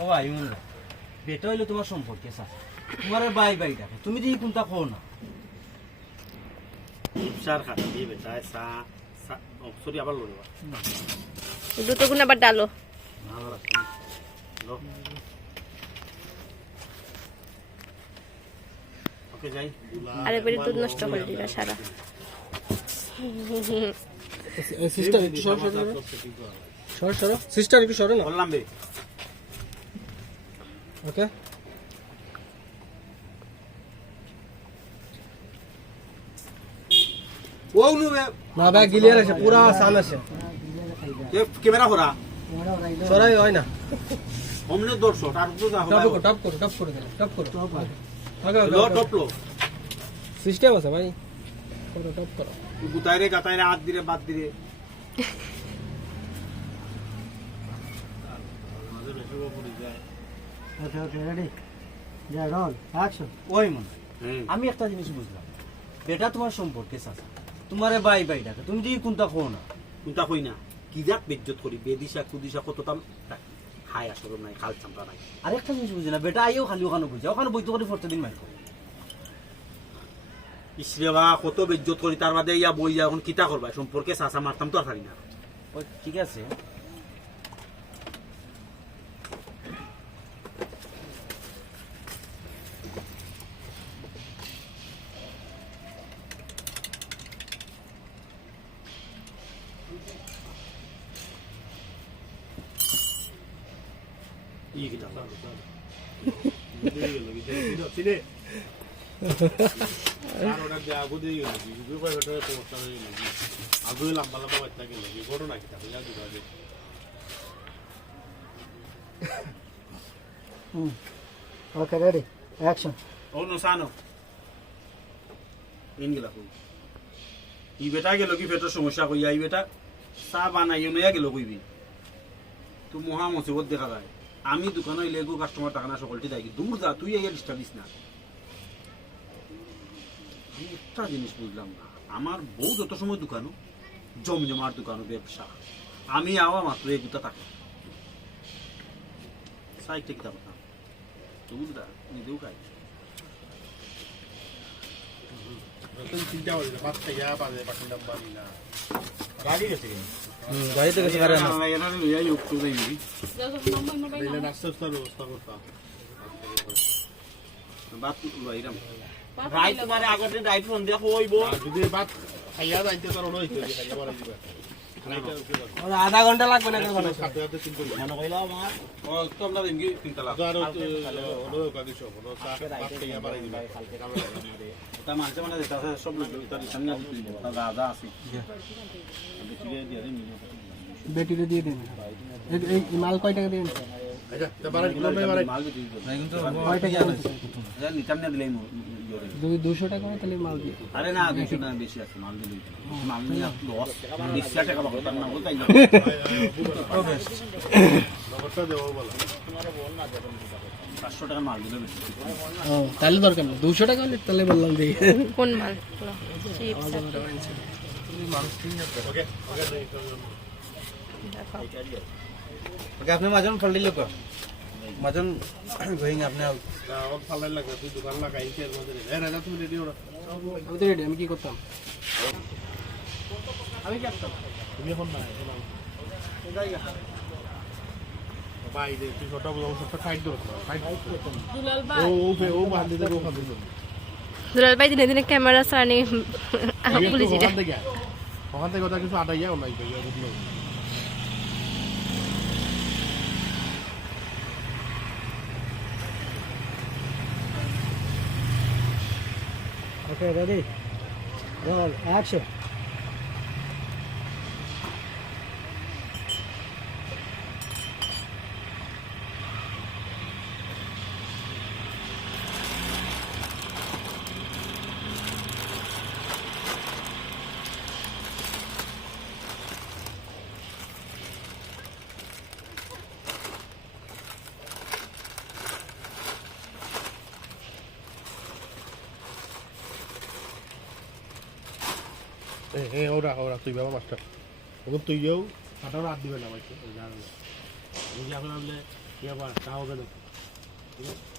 ও ভাই বেটা হইলে তোমার সম্পর্কে স্যার তোমার বাই বাই ডাকে তুমি যদি কোনটা কো না ইফসার খাতা দিয়ে বেটা সা সরি আবার লড়বা দুটো গুণ আবার ডালো ওকে যাই আরে বেরি দুধ নষ্ট করে দিলা সারা সিস্টার একটু সরো সিস্টার একটু সরো না বললাম বে ওকে ও নু বে না ভাই ক্লিয়ার আছে পুরা সান আছে ক্যামেরা করা সরাই হয় না অমনে দর্শক আর তো যা টপ করে দেন টপ করো আগে লো টপ লো সিস্টেম আছে ভাই টপ করো গুতাইরে গাতাইরে হাত দিরে বাদ দিরে ওই মন আমি একটা জিনিস বুঝলাম বেটা তোমার সম্পর্কে স্যার তোমারে বাই বাই ডাকে তুমি যদি কোনটা কো না কোনটা কই না কি যাক বেজ্জত করি বেদিশা কুদিশা কত তাম হাই আসর নাই খাল চামড়া নাই আরেকটা জিনিস বুঝি না বেটা আইও খালি ওখানে বুঝে ওখানে বইতে করে ফটো দিন মার করে ইসরে বা কত বেজ্জত করি তার বাদে ইয়া বই এখন কিতা করবা সম্পর্কে চাচা মারতাম তো আর পারি না ও ঠিক আছে ই কিতা Okay, ready. Action. ও নসানো ইন গেলা কই ই বেটা গেল কি পেটের সমস্যা কইয়া ই বেটা চা বানাইও নয়া গেল কইবি তো মহা মুসিবত দেখা যায় আমি দোকানে হইলে গো কাস্টমার টাকা না সকলটি দেখি দূর যা তুই এই ডিস্টার্ব দিস না আমি একটা জিনিস বুঝলাম না আমার বউ যত সময় দোকানো জমজমার দোকানো ব্যবসা আমি আওয়া মাত্র এগুতা থাকে সাইড কিতা কথা দূর যা নিজেও খাই গাড়ি গেছে গাড়িতে গেছে গাড়ি না রাইট তোমার আগতে রাইট ফোন দিয়া কইব যদি বাত খাইয়া যাইতে তোর হলো হইতো খাইয়া বলা দিবা আধা ঘন্টা লাগবে না কেন সাথে সাথে চিন্তা করি মনে কইলা আমার ও তোমরা দিনকি চিন্তা লাগ আর হলো কাদিছ হলো বাত খাইয়া বাড়াই দিবা তা মানছে মানে যেটা সব লোক তার সামনে দিব তা রাজা আছে বেটিরে দিয়ে দিন এই মাল কয় টাকা দিন আচ্ছা তা বাড়াই দিলাম বাড়াই মাল দিতে না কিন্তু কয় টাকা যা নিতাম না দিলাই যদি 200 টাকা হয় তাহলে মাল দিয়ে আরে না 200 টাকা বেশি আছে মাল দিলে মাল নিয়ে লস 20 টাকা বাকি তার না বলতাই না নগদটা দেবো বলা 500 টাকা মাল দিলে বেশি ও তাহলে দরকার না 200 টাকা হলে তাহলে বললাম দিই কোন মাল চিপস ওকে ওকে আপনি মাজন ফল দিলে কো মাজন গোইং আপনি ওর ফালাই লাগবে তুই দোকান লাগাই এর মধ্যে এ রাজা তুমি রেডি হও আমি তো রেডি আমি কি করতাম আমি কি করতাম তুমি এখন না ভাই যে তুই ছোট বড় ছোট ফাইট করছ ফাইট দুলাল ভাই ও বাদ দিতে ও খাবে দুলাল ভাই দিনে দিনে ক্যামেরা সানি পুলিশ ওখান থেকে ওটা কিছু আটাইয়া নাই বুঝলো Okay, ready. Roll. Action. ওরা তুই বাবা মাস্টার ওকে তুই যাও হাঁটাও রাত দিবে না ভাই বুঝে এখন বলে কি আবার তা হবে না ঠিক আছে